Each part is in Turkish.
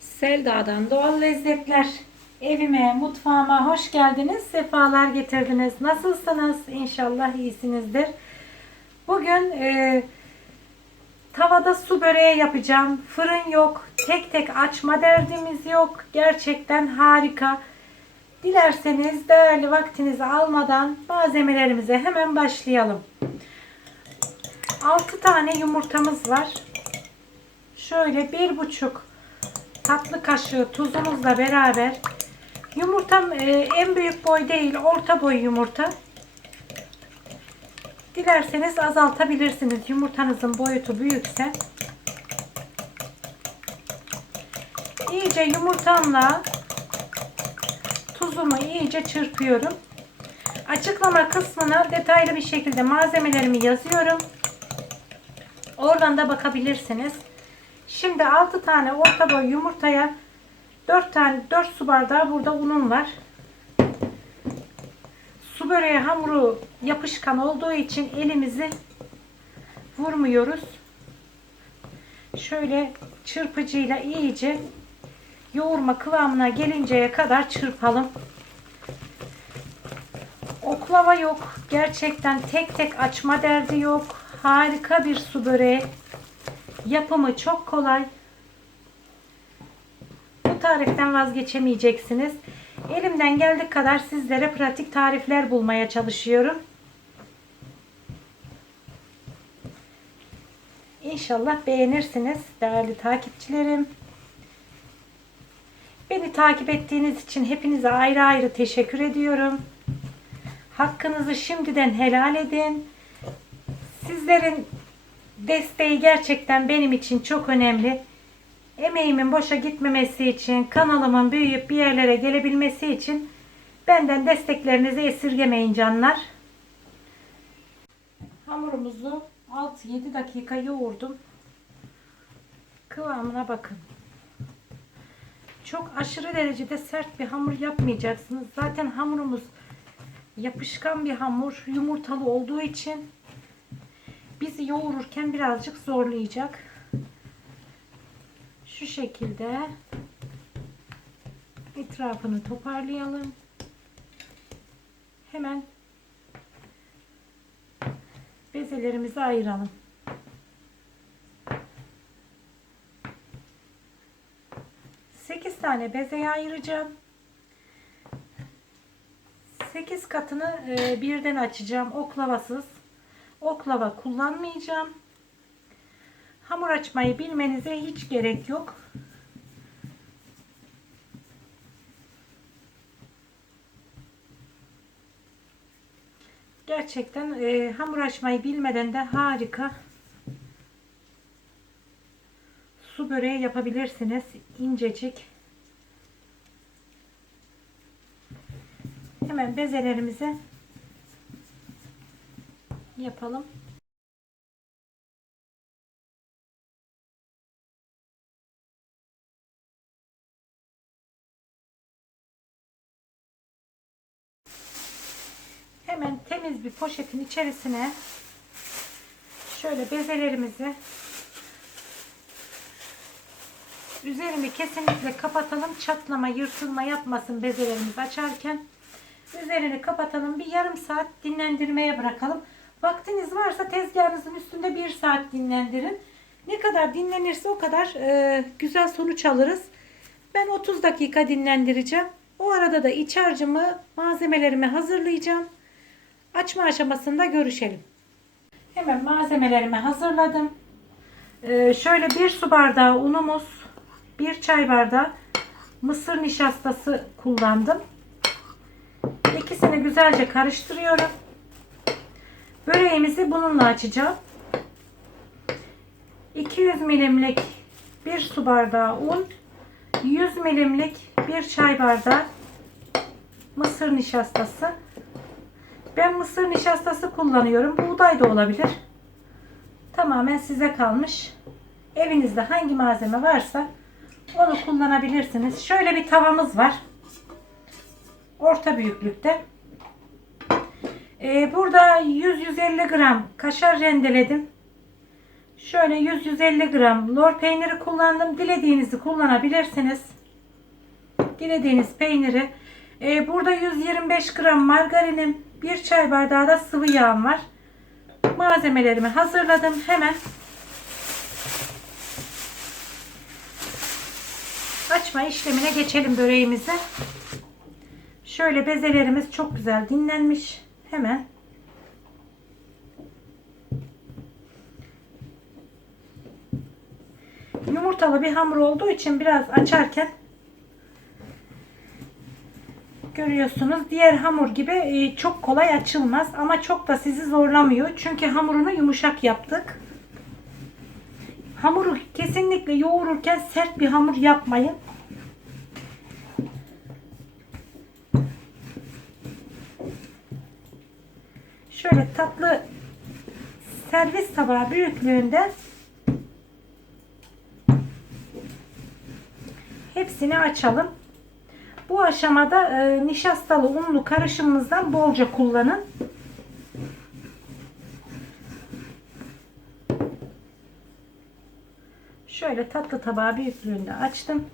Selda'dan doğal lezzetler. Evime, mutfağıma hoş geldiniz. Sefalar getirdiniz. Nasılsınız? İnşallah iyisinizdir. Bugün e, tavada su böreği yapacağım. Fırın yok. Tek tek açma derdimiz yok. Gerçekten harika. Dilerseniz değerli vaktinizi almadan malzemelerimize hemen başlayalım. 6 tane yumurtamız var. Şöyle bir buçuk tatlı kaşığı tuzumuzla beraber yumurtam e, en büyük boy değil orta boy yumurta. Dilerseniz azaltabilirsiniz. Yumurtanızın boyutu büyükse. İyice yumurtamla tuzumu iyice çırpıyorum. Açıklama kısmına detaylı bir şekilde malzemelerimi yazıyorum. Oradan da bakabilirsiniz Şimdi 6 tane orta boy yumurtaya 4 tane 4 su bardağı burada unum var. Su böreği hamuru yapışkan olduğu için elimizi vurmuyoruz. Şöyle çırpıcıyla iyice yoğurma kıvamına gelinceye kadar çırpalım. Oklava yok. Gerçekten tek tek açma derdi yok. Harika bir su böreği. Yapımı çok kolay. Bu tariften vazgeçemeyeceksiniz. Elimden geldiği kadar sizlere pratik tarifler bulmaya çalışıyorum. İnşallah beğenirsiniz değerli takipçilerim. Beni takip ettiğiniz için hepinize ayrı ayrı teşekkür ediyorum. Hakkınızı şimdiden helal edin. Sizlerin desteği gerçekten benim için çok önemli. Emeğimin boşa gitmemesi için, kanalımın büyüyüp bir yerlere gelebilmesi için benden desteklerinizi esirgemeyin canlar. Hamurumuzu 6-7 dakika yoğurdum. Kıvamına bakın. Çok aşırı derecede sert bir hamur yapmayacaksınız. Zaten hamurumuz yapışkan bir hamur, yumurtalı olduğu için bizi yoğururken birazcık zorlayacak. Şu şekilde etrafını toparlayalım. Hemen bezelerimizi ayıralım. Sekiz tane bezeye ayıracağım. 8 katını e, birden açacağım oklavasız oklava kullanmayacağım. Hamur açmayı bilmenize hiç gerek yok. Gerçekten e, hamur açmayı bilmeden de harika su böreği yapabilirsiniz. incecik. Hemen bezelerimizi yapalım. Hemen temiz bir poşetin içerisine şöyle bezelerimizi üzerini kesinlikle kapatalım. Çatlama, yırtılma yapmasın bezelerimiz açarken. Üzerini kapatalım. Bir yarım saat dinlendirmeye bırakalım. Vaktiniz varsa tezgahınızın üstünde bir saat dinlendirin. Ne kadar dinlenirse o kadar e, güzel sonuç alırız. Ben 30 dakika dinlendireceğim. O arada da iç harcımı, malzemelerimi hazırlayacağım. Açma aşamasında görüşelim. Hemen malzemelerimi hazırladım. E, şöyle bir su bardağı unumuz, bir çay bardağı mısır nişastası kullandım. İkisini güzelce karıştırıyorum. Böreğimizi bununla açacağım. 200 milimlik bir su bardağı un, 100 milimlik bir çay bardağı mısır nişastası. Ben mısır nişastası kullanıyorum. Buğday da olabilir. Tamamen size kalmış. Evinizde hangi malzeme varsa onu kullanabilirsiniz. Şöyle bir tavamız var. Orta büyüklükte. Ee, burada 100-150 gram kaşar rendeledim. Şöyle 100-150 gram lor peyniri kullandım. Dilediğinizi kullanabilirsiniz. Dilediğiniz peyniri. Ee, burada 125 gram margarinim. 1 çay bardağı da sıvı yağım var. Malzemelerimi hazırladım. Hemen açma işlemine geçelim böreğimize. Şöyle bezelerimiz çok güzel dinlenmiş. Hemen yumurtalı bir hamur olduğu için biraz açarken görüyorsunuz. Diğer hamur gibi e, çok kolay açılmaz ama çok da sizi zorlamıyor. Çünkü hamurunu yumuşak yaptık. Hamuru kesinlikle yoğururken sert bir hamur yapmayın. Şöyle tatlı servis tabağı büyüklüğünde hepsini açalım. Bu aşamada e, nişastalı unlu karışımımızdan bolca kullanın. Şöyle tatlı tabağı büyüklüğünde açtım.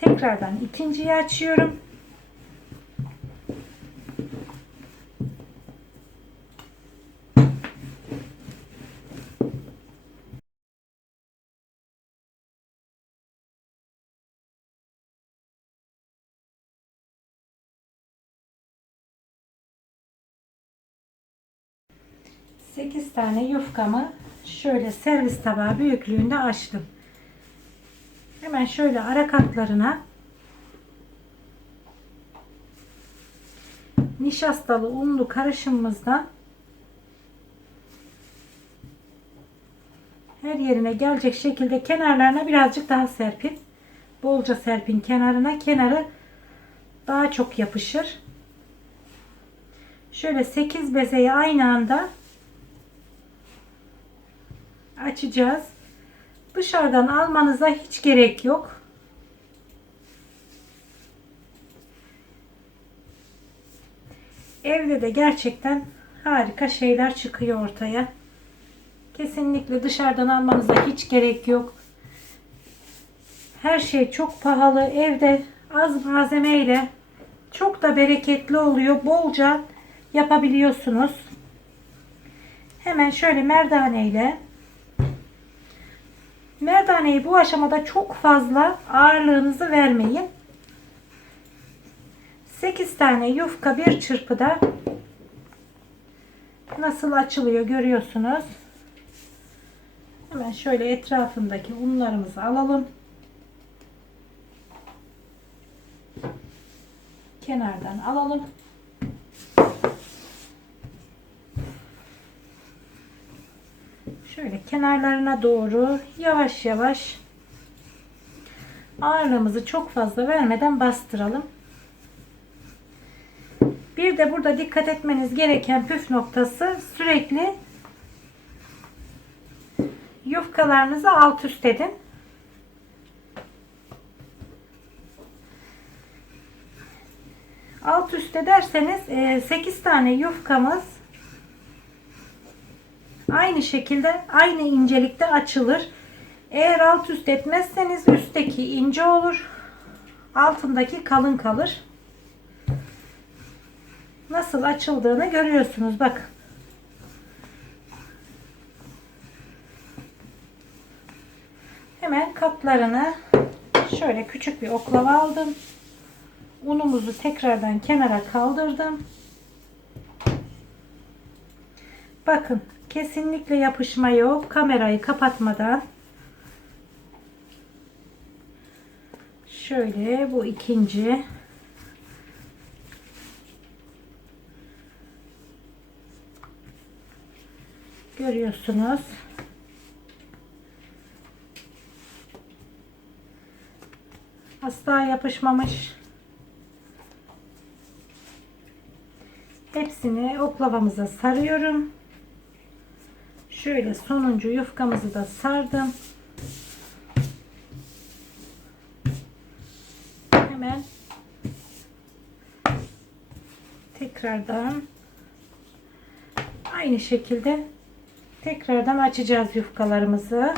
Tekrardan ikinciyi açıyorum. Sekiz tane yufkamı şöyle servis tabağı büyüklüğünde açtım. Hemen şöyle ara katlarına nişastalı unlu karışımımızdan her yerine gelecek şekilde kenarlarına birazcık daha serpin. Bolca serpin kenarına. Kenarı daha çok yapışır. Şöyle 8 bezeyi aynı anda açacağız. Dışarıdan almanıza hiç gerek yok. Evde de gerçekten harika şeyler çıkıyor ortaya. Kesinlikle dışarıdan almanıza hiç gerek yok. Her şey çok pahalı. Evde az malzemeyle çok da bereketli oluyor. Bolca yapabiliyorsunuz. Hemen şöyle merdane ile merdaneyi bu aşamada çok fazla ağırlığınızı vermeyin. 8 tane yufka bir çırpıda nasıl açılıyor görüyorsunuz. Hemen şöyle etrafındaki unlarımızı alalım. Kenardan alalım. Şöyle kenarlarına doğru yavaş yavaş ağırlığımızı çok fazla vermeden bastıralım. Bir de burada dikkat etmeniz gereken püf noktası sürekli yufkalarınızı alt üst edin. Alt üst ederseniz 8 tane yufkamız aynı şekilde aynı incelikte açılır. Eğer alt üst etmezseniz üstteki ince olur. Altındaki kalın kalır. Nasıl açıldığını görüyorsunuz. Bakın. Hemen kaplarını şöyle küçük bir oklava aldım. Unumuzu tekrardan kenara kaldırdım. Bakın kesinlikle yapışma yok. Kamerayı kapatmadan şöyle bu ikinci görüyorsunuz. Asla yapışmamış. Hepsini oklavamıza sarıyorum. Şöyle sonuncu yufkamızı da sardım. Hemen tekrardan Aynı şekilde tekrardan açacağız yufkalarımızı.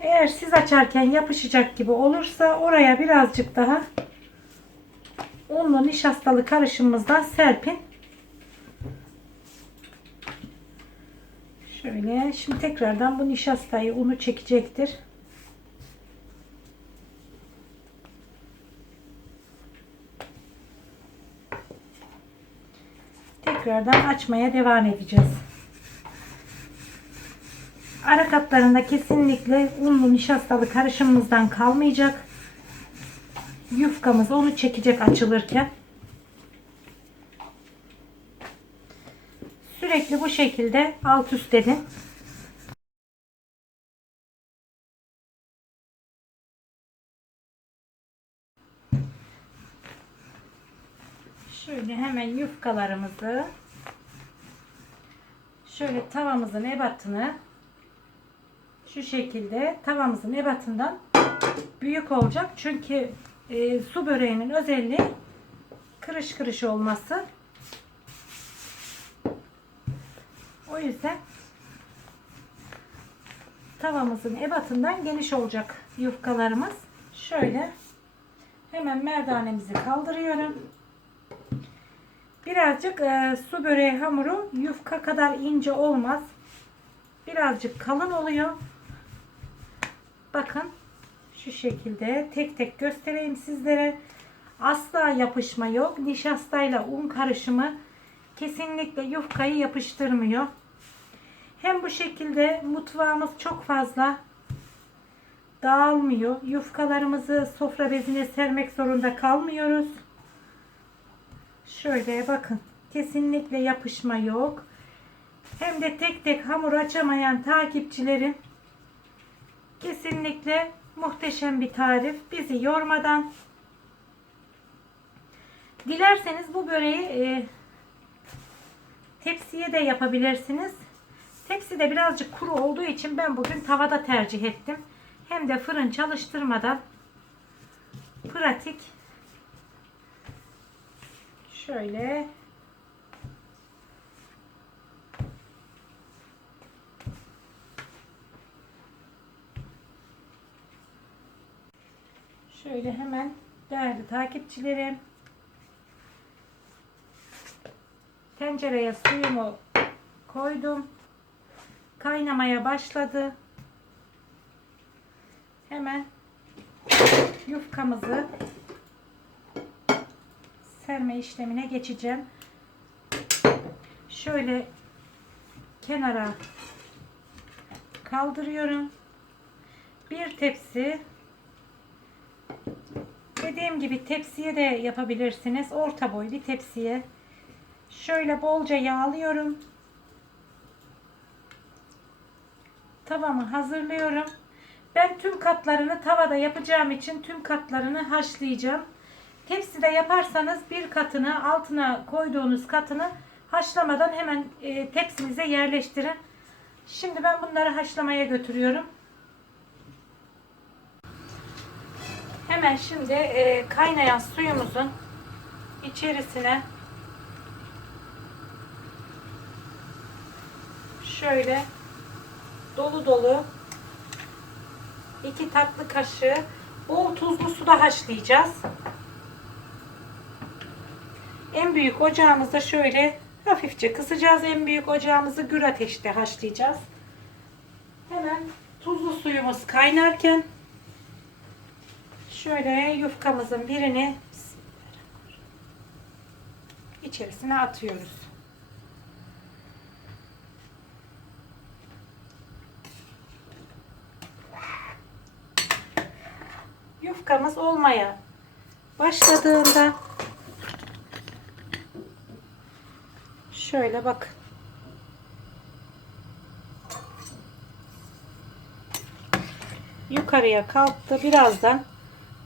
Eğer siz açarken yapışacak gibi olursa oraya birazcık daha unlu nişastalı karışımımızdan serpin. Şöyle şimdi tekrardan bu nişastayı unu çekecektir. Tekrardan açmaya devam edeceğiz. Ara katlarında kesinlikle unlu nişastalı karışımımızdan kalmayacak. Yufkamız onu çekecek açılırken. Sürekli bu şekilde alt üst edin. Şöyle hemen yufkalarımızı şöyle tavamızın ebatını şu şekilde tavamızın ebatından büyük olacak. Çünkü e, su böreğinin özelliği kırış kırış olması. O yüzden tavamızın ebatından geniş olacak yufkalarımız. Şöyle hemen merdanemizi kaldırıyorum. Birazcık e, su böreği hamuru yufka kadar ince olmaz. Birazcık kalın oluyor. Bakın şu şekilde tek tek göstereyim sizlere. Asla yapışma yok. Nişastayla un karışımı kesinlikle yufkayı yapıştırmıyor. Hem bu şekilde mutfağımız çok fazla dağılmıyor. Yufkalarımızı sofra bezine sermek zorunda kalmıyoruz. Şöyle bakın. Kesinlikle yapışma yok. Hem de tek tek hamur açamayan takipçilerim kesinlikle muhteşem bir tarif. Bizi yormadan dilerseniz bu böreği e, tepsiye de yapabilirsiniz. Tepsi de birazcık kuru olduğu için ben bugün tavada tercih ettim. Hem de fırın çalıştırmadan pratik. Şöyle. Şöyle hemen değerli takipçilerim tencereye suyumu koydum kaynamaya başladı hemen yufkamızı serme işlemine geçeceğim. Şöyle kenara kaldırıyorum. Bir tepsi dediğim gibi tepsiye de yapabilirsiniz. Orta boy bir tepsiye şöyle bolca yağlıyorum. Tavamı hazırlıyorum. Ben tüm katlarını tavada yapacağım için tüm katlarını haşlayacağım. Tepside yaparsanız bir katını altına koyduğunuz katını haşlamadan hemen e, tepsinize yerleştirin. Şimdi ben bunları haşlamaya götürüyorum. Hemen şimdi e, kaynayan suyumuzun içerisine şöyle dolu dolu iki tatlı kaşığı bol tuzlu suda haşlayacağız. En büyük ocağımızda şöyle hafifçe kısacağız. En büyük ocağımızı gür ateşte haşlayacağız. Hemen tuzlu suyumuz kaynarken şöyle yufkamızın birini içerisine atıyoruz. Yufkamız olmaya başladığında Şöyle bak. Yukarıya kalktı. Birazdan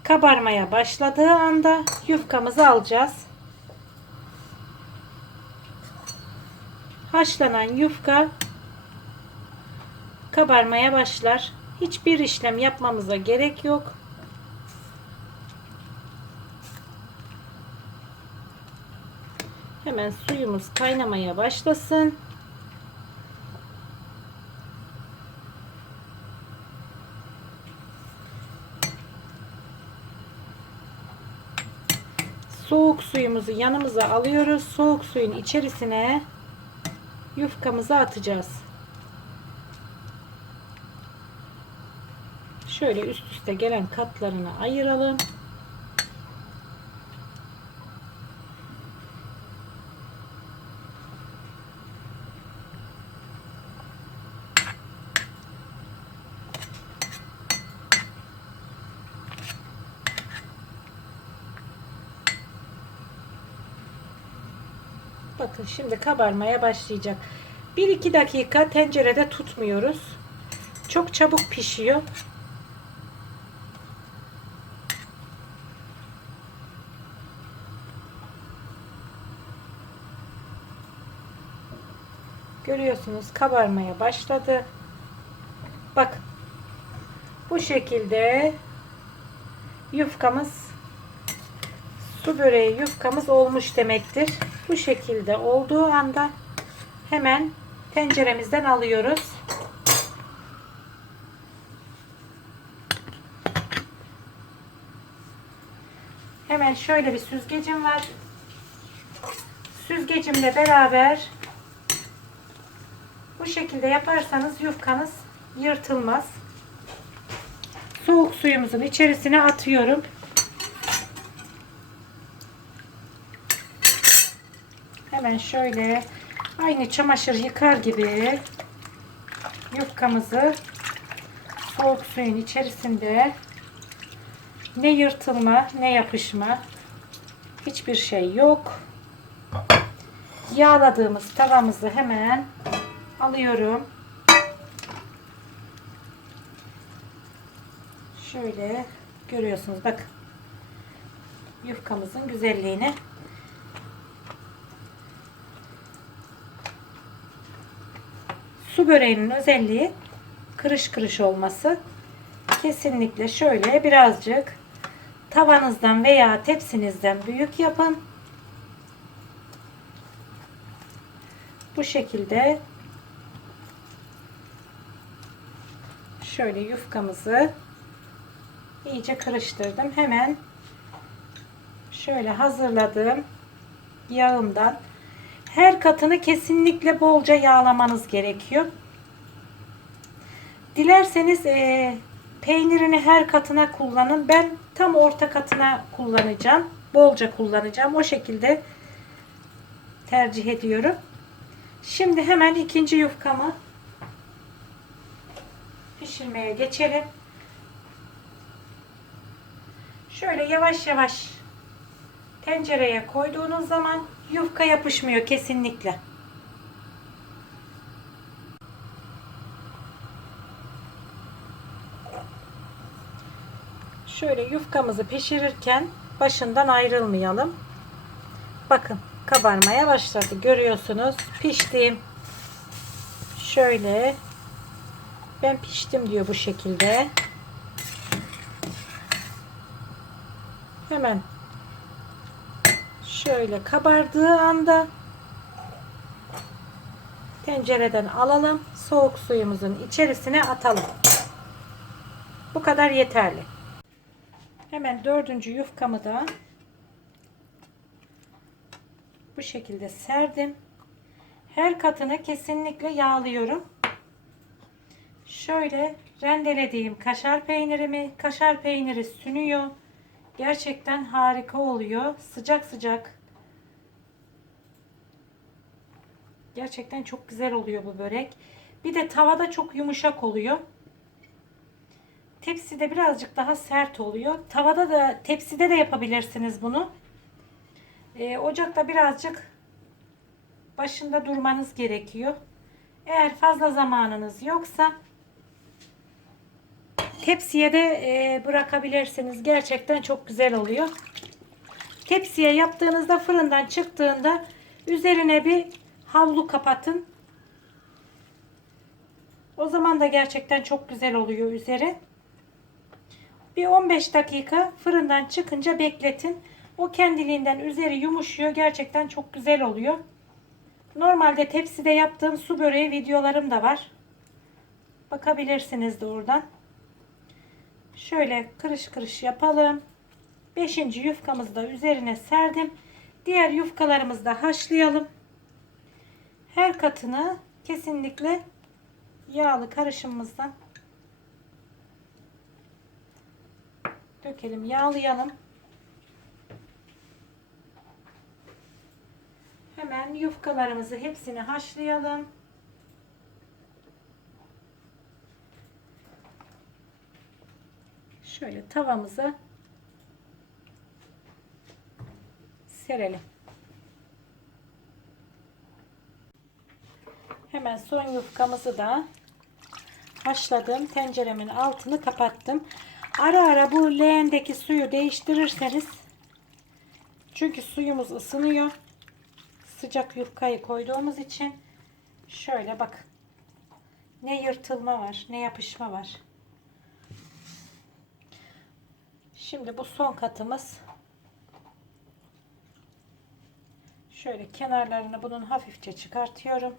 kabarmaya başladığı anda yufkamızı alacağız. Haşlanan yufka kabarmaya başlar. Hiçbir işlem yapmamıza gerek yok. Hemen suyumuz kaynamaya başlasın. Soğuk suyumuzu yanımıza alıyoruz. Soğuk suyun içerisine yufkamızı atacağız. Şöyle üst üste gelen katlarını ayıralım. Bakın şimdi kabarmaya başlayacak. 1-2 dakika tencerede tutmuyoruz. Çok çabuk pişiyor. Görüyorsunuz kabarmaya başladı. Bakın. Bu şekilde yufkamız su böreği yufkamız olmuş demektir. Bu şekilde olduğu anda hemen tenceremizden alıyoruz. Hemen şöyle bir süzgecim var. Süzgecimle beraber bu şekilde yaparsanız yufkanız yırtılmaz. Soğuk suyumuzun içerisine atıyorum. Hemen şöyle aynı çamaşır yıkar gibi yufkamızı soğuk suyun içerisinde ne yırtılma ne yapışma hiçbir şey yok. Yağladığımız tavamızı hemen alıyorum. Şöyle görüyorsunuz bakın yufkamızın güzelliğini Su böreğinin özelliği kırış kırış olması. Kesinlikle şöyle birazcık tavanızdan veya tepsinizden büyük yapın. Bu şekilde şöyle yufkamızı iyice karıştırdım. Hemen şöyle hazırladığım yağımdan her katını kesinlikle bolca yağlamanız gerekiyor. Dilerseniz e, peynirini her katına kullanın. Ben tam orta katına kullanacağım. Bolca kullanacağım. O şekilde tercih ediyorum. Şimdi hemen ikinci yufkamı pişirmeye geçelim. Şöyle yavaş yavaş tencereye koyduğunuz zaman yufka yapışmıyor kesinlikle. Şöyle yufkamızı pişirirken başından ayrılmayalım. Bakın kabarmaya başladı. Görüyorsunuz. Piştim. Şöyle ben piştim diyor bu şekilde. Hemen şöyle kabardığı anda tencereden alalım. Soğuk suyumuzun içerisine atalım. Bu kadar yeterli. Hemen dördüncü yufkamı da bu şekilde serdim. Her katını kesinlikle yağlıyorum. Şöyle rendelediğim kaşar peynirimi, kaşar peyniri sünüyor. Gerçekten harika oluyor. Sıcak sıcak. Gerçekten çok güzel oluyor bu börek. Bir de tavada çok yumuşak oluyor. Tepside birazcık daha sert oluyor. Tavada da tepside de yapabilirsiniz bunu. Ee, ocakta birazcık başında durmanız gerekiyor. Eğer fazla zamanınız yoksa tepsiye de e, bırakabilirsiniz. Gerçekten çok güzel oluyor. Tepsiye yaptığınızda fırından çıktığında üzerine bir havlu kapatın. O zaman da gerçekten çok güzel oluyor üzeri. Bir 15 dakika fırından çıkınca bekletin. O kendiliğinden üzeri yumuşuyor. Gerçekten çok güzel oluyor. Normalde tepside yaptığım su böreği videolarım da var. Bakabilirsiniz de oradan. Şöyle kırış kırış yapalım. Beşinci yufkamızı da üzerine serdim. Diğer yufkalarımızı da haşlayalım. Her katını kesinlikle yağlı karışımımızdan dökelim, yağlayalım. Hemen yufkalarımızı hepsini haşlayalım. Şöyle tavamıza serelim. Hemen son yufkamızı da haşladım. Tenceremin altını kapattım. Ara ara bu leğendeki suyu değiştirirseniz çünkü suyumuz ısınıyor. Sıcak yufkayı koyduğumuz için şöyle bak. Ne yırtılma var, ne yapışma var. Şimdi bu son katımız. Şöyle kenarlarını bunun hafifçe çıkartıyorum.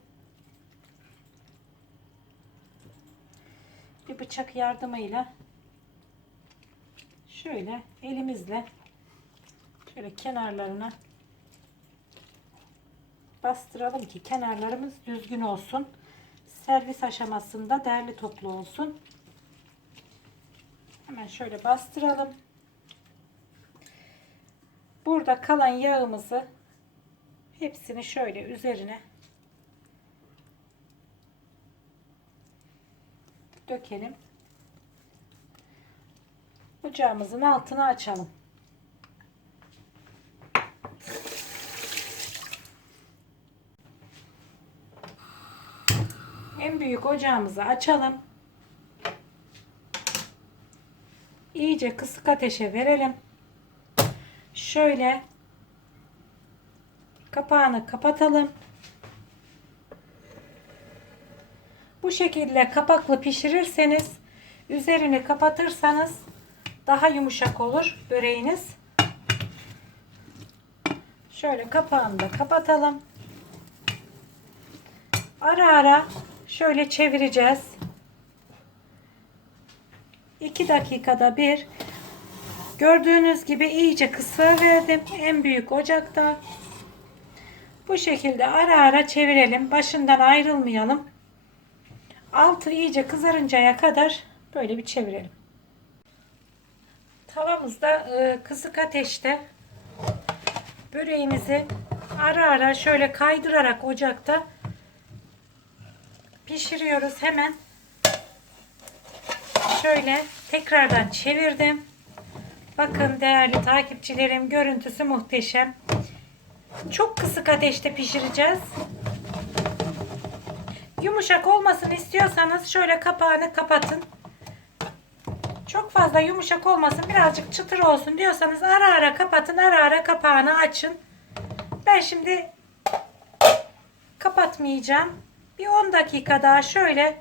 Bir bıçak yardımıyla şöyle elimizle şöyle kenarlarına bastıralım ki kenarlarımız düzgün olsun. Servis aşamasında derli toplu olsun. Hemen şöyle bastıralım. Burada kalan yağımızı hepsini şöyle üzerine dökelim. Ocağımızın altını açalım. En büyük ocağımızı açalım. İyice kısık ateşe verelim. Şöyle kapağını kapatalım. Bu şekilde kapaklı pişirirseniz üzerini kapatırsanız daha yumuşak olur böreğiniz. Şöyle kapağını da kapatalım. Ara ara şöyle çevireceğiz. 2 dakikada bir gördüğünüz gibi iyice kısa verdim. En büyük ocakta. Bu şekilde ara ara çevirelim. Başından ayrılmayalım. Altı iyice kızarıncaya kadar böyle bir çevirelim. Tavamızda e, kısık ateşte böreğimizi ara ara şöyle kaydırarak ocakta pişiriyoruz hemen. Şöyle tekrardan çevirdim. Bakın değerli takipçilerim görüntüsü muhteşem. Çok kısık ateşte pişireceğiz. Yumuşak olmasını istiyorsanız şöyle kapağını kapatın. Çok fazla yumuşak olmasın birazcık çıtır olsun diyorsanız ara ara kapatın ara ara kapağını açın. Ben şimdi kapatmayacağım. Bir 10 dakika daha şöyle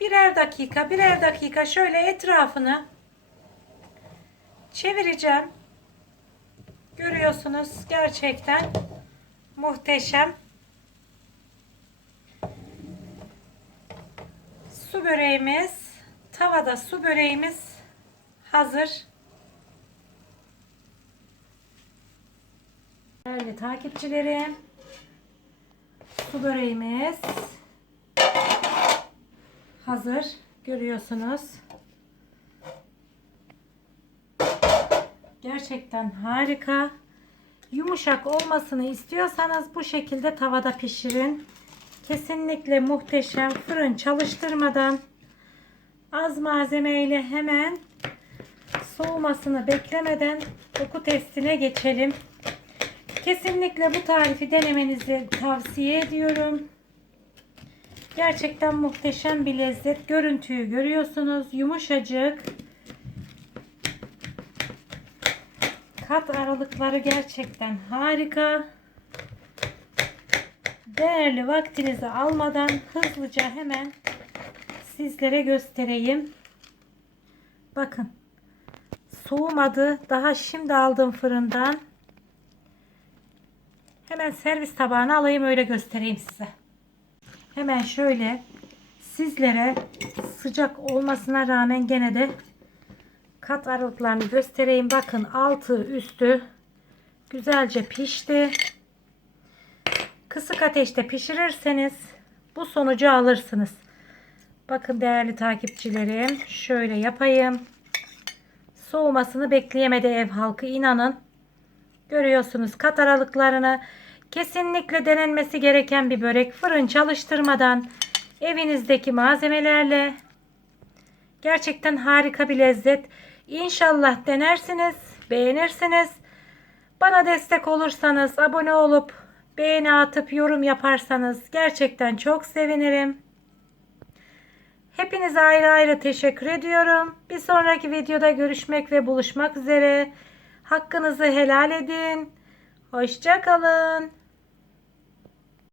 birer dakika birer dakika şöyle etrafını çevireceğim. Görüyorsunuz gerçekten muhteşem. Su böreğimiz tavada su böreğimiz hazır. Değerli takipçilerim su böreğimiz hazır. Görüyorsunuz. Gerçekten harika. Yumuşak olmasını istiyorsanız bu şekilde tavada pişirin. Kesinlikle muhteşem. Fırın çalıştırmadan az malzemeyle hemen soğumasını beklemeden koku testine geçelim. Kesinlikle bu tarifi denemenizi tavsiye ediyorum. Gerçekten muhteşem bir lezzet. Görüntüyü görüyorsunuz. Yumuşacık. Kat aralıkları gerçekten harika. Değerli vaktinizi almadan hızlıca hemen sizlere göstereyim. Bakın. soğumadı. Daha şimdi aldım fırından. Hemen servis tabağına alayım öyle göstereyim size. Hemen şöyle sizlere sıcak olmasına rağmen gene de kat aralıklarını göstereyim. Bakın altı üstü güzelce pişti. Kısık ateşte pişirirseniz bu sonucu alırsınız. Bakın değerli takipçilerim şöyle yapayım. Soğumasını bekleyemedi ev halkı inanın. Görüyorsunuz kat aralıklarını. Kesinlikle denenmesi gereken bir börek. Fırın çalıştırmadan evinizdeki malzemelerle gerçekten harika bir lezzet. İnşallah denersiniz, beğenirsiniz. Bana destek olursanız, abone olup beğeni atıp yorum yaparsanız gerçekten çok sevinirim. Hepinize ayrı ayrı teşekkür ediyorum. Bir sonraki videoda görüşmek ve buluşmak üzere. Hakkınızı helal edin. Hoşça kalın.